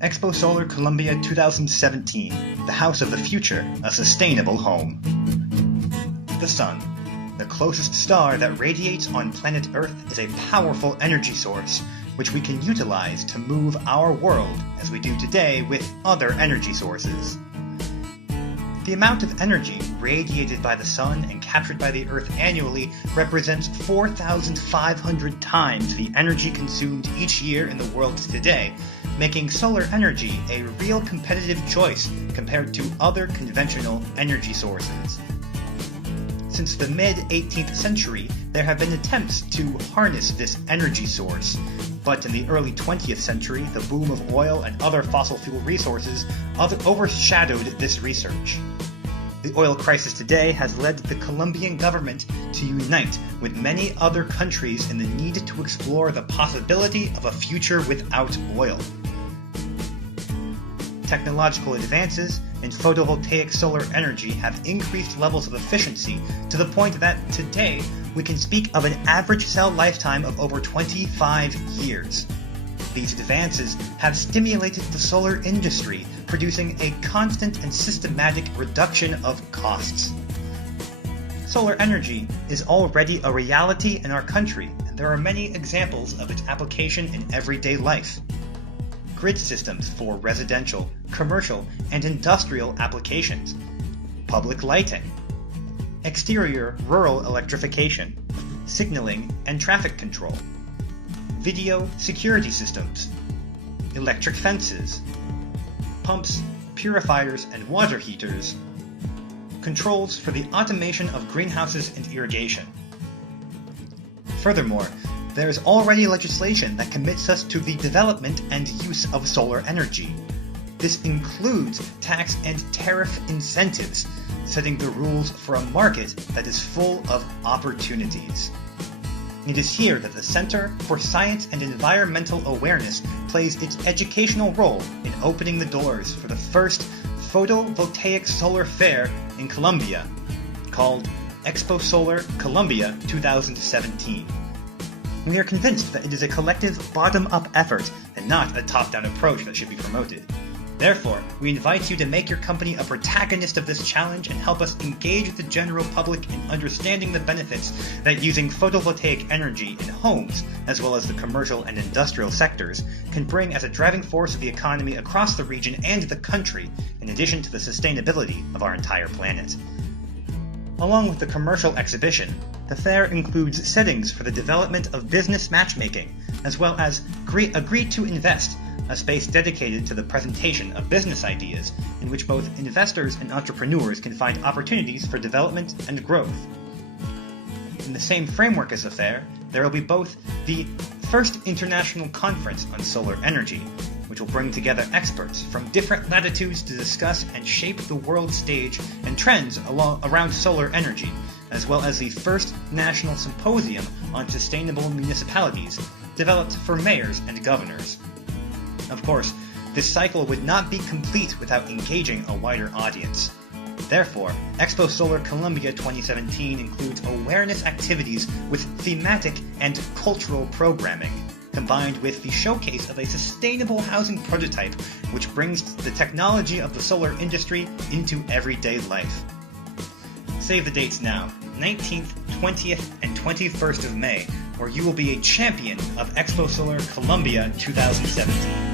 ExpoSolar Colombia 2017, the house of the future, a sustainable home. The Sun, the closest star that radiates on planet Earth, is a powerful energy source, which we can utilize to move our world as we do today with other energy sources. The amount of energy radiated by the Sun and captured by the Earth annually represents 4,500 times the energy consumed each year in the world today, making solar energy a real competitive choice compared to other conventional energy sources. Since the mid-18th century, there have been attempts to harness this energy source, but in the early 20th century, the boom of oil and other fossil fuel resources overshadowed this research. The oil crisis today has led the Colombian government to unite with many other countries in the need to explore the possibility of a future without oil. Technological advances in photovoltaic solar energy have increased levels of efficiency to the point that today we can speak of an average cell lifetime of over 25 years. These advances have stimulated the solar industry, producing a constant and systematic reduction of costs. Solar energy is already a reality in our country, and there are many examples of its application in everyday life. Grid systems for residential, commercial, and industrial applications, public lighting, exterior rural electrification, signaling and traffic control, video security systems, electric fences, pumps, purifiers and water heaters, controls for the automation of greenhouses and irrigation. Furthermore, there is already legislation that commits us to the development and use of solar energy. This includes tax and tariff incentives, setting the rules for a market that is full of opportunities. It is here that the Center for Science and Environmental Awareness plays its educational role in opening the doors for the first photovoltaic solar fair in Colombia, called ExpoSolar Colombia 2017. We are convinced that it is a collective bottom-up effort and not a top-down approach that should be promoted. Therefore, we invite you to make your company a protagonist of this challenge and help us engage the general public in understanding the benefits that using photovoltaic energy in homes, as well as the commercial and industrial sectors, can bring as a driving force of the economy across the region and the country, in addition to the sustainability of our entire planet. Along with the commercial exhibition, the fair includes settings for the development of business matchmaking, as well as Agree to Invest, a space dedicated to the presentation of business ideas in which both investors and entrepreneurs can find opportunities for development and growth. In the same framework as the fair, there will be both the first international conference on solar energy, which will bring together experts from different latitudes to discuss and shape the world stage and trends around solar energy, as well as the first national symposium on sustainable municipalities, developed for mayors and governors. Of course, this cycle would not be complete without engaging a wider audience. Therefore, ExpoSolar Colombia 2017 includes awareness activities with thematic and cultural programming, combined with the showcase of a sustainable housing prototype which brings the technology of the solar industry into everyday life. Save the dates now, 19th, 20th, and 21st of May, where you will be a champion of ExpoSolar Colombia 2017.